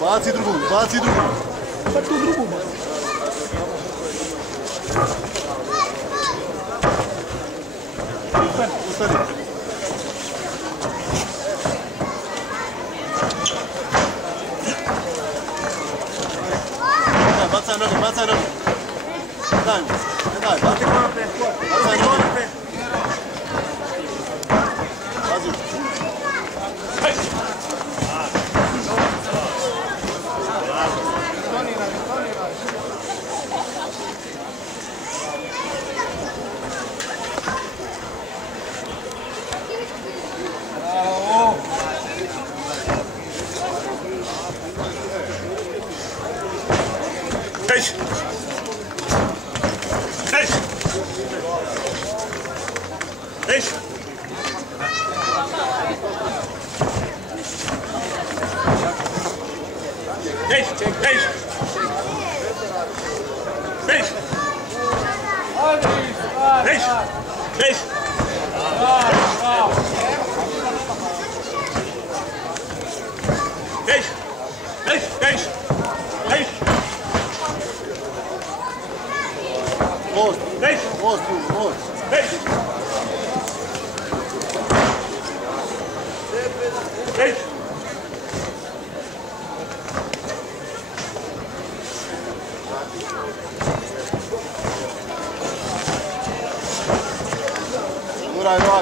Baci drugu, baci drugu. Pa tu drugu baci. Ustani. Bacaj noge, bacaj noge. Daj mu, daj, bacaj noge. Bacaj noge. Bazi. Deix! Deix! Deix! Deix! Deix! Deix! Deix! Deix! Deix! Deix! Deix! Deix! Most, Deix! most, most. Deix! Deix!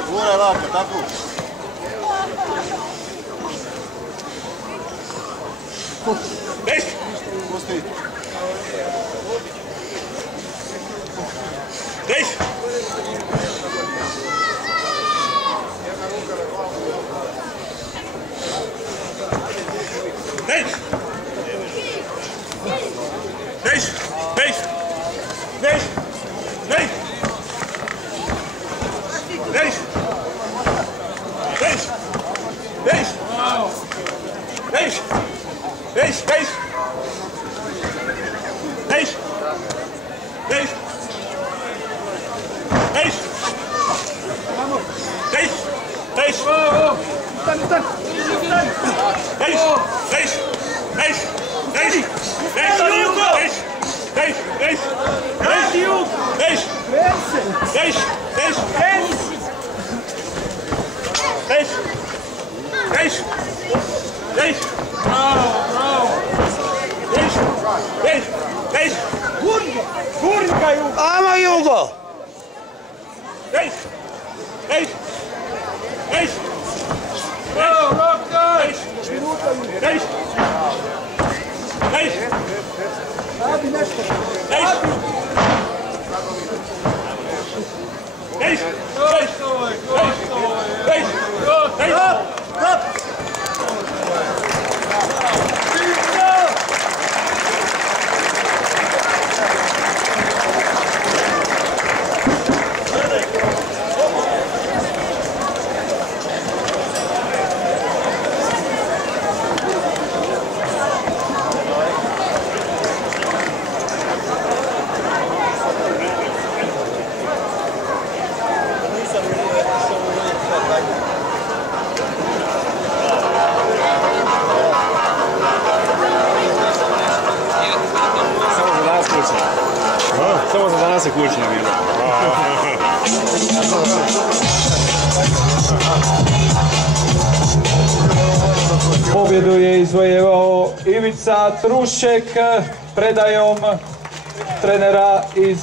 Guraj laka, tako. Deix! Pusti. Deix! Deix! Deix! Deix! Deix! Deix! Deix! Deix! Deix! Deix! Deix! Deix! Deix! Deix! Deix! Deix! Deix! Stani, stani! Stani! Deix! Deix! Deix! Deix! Deix! Deix! Deix! Radi jug! Deix! Verse! Deix! Deix! Tenis! Deix! Deix! Deix! Bravo, bravo! Deix! Deix! Deix! Gurga! Gurga jug! Ajmo Jugo! Deix! Deix! Deix! Bravo, Rokaj! Deix! Deix! Deix! Radi nešto! Deix! Deix! Gostovoj, gostovoj! Deix! Deix! Samo za danas je kućno bilo. Pobjedu je izvojevao Ivica Trušek predajom trenera iz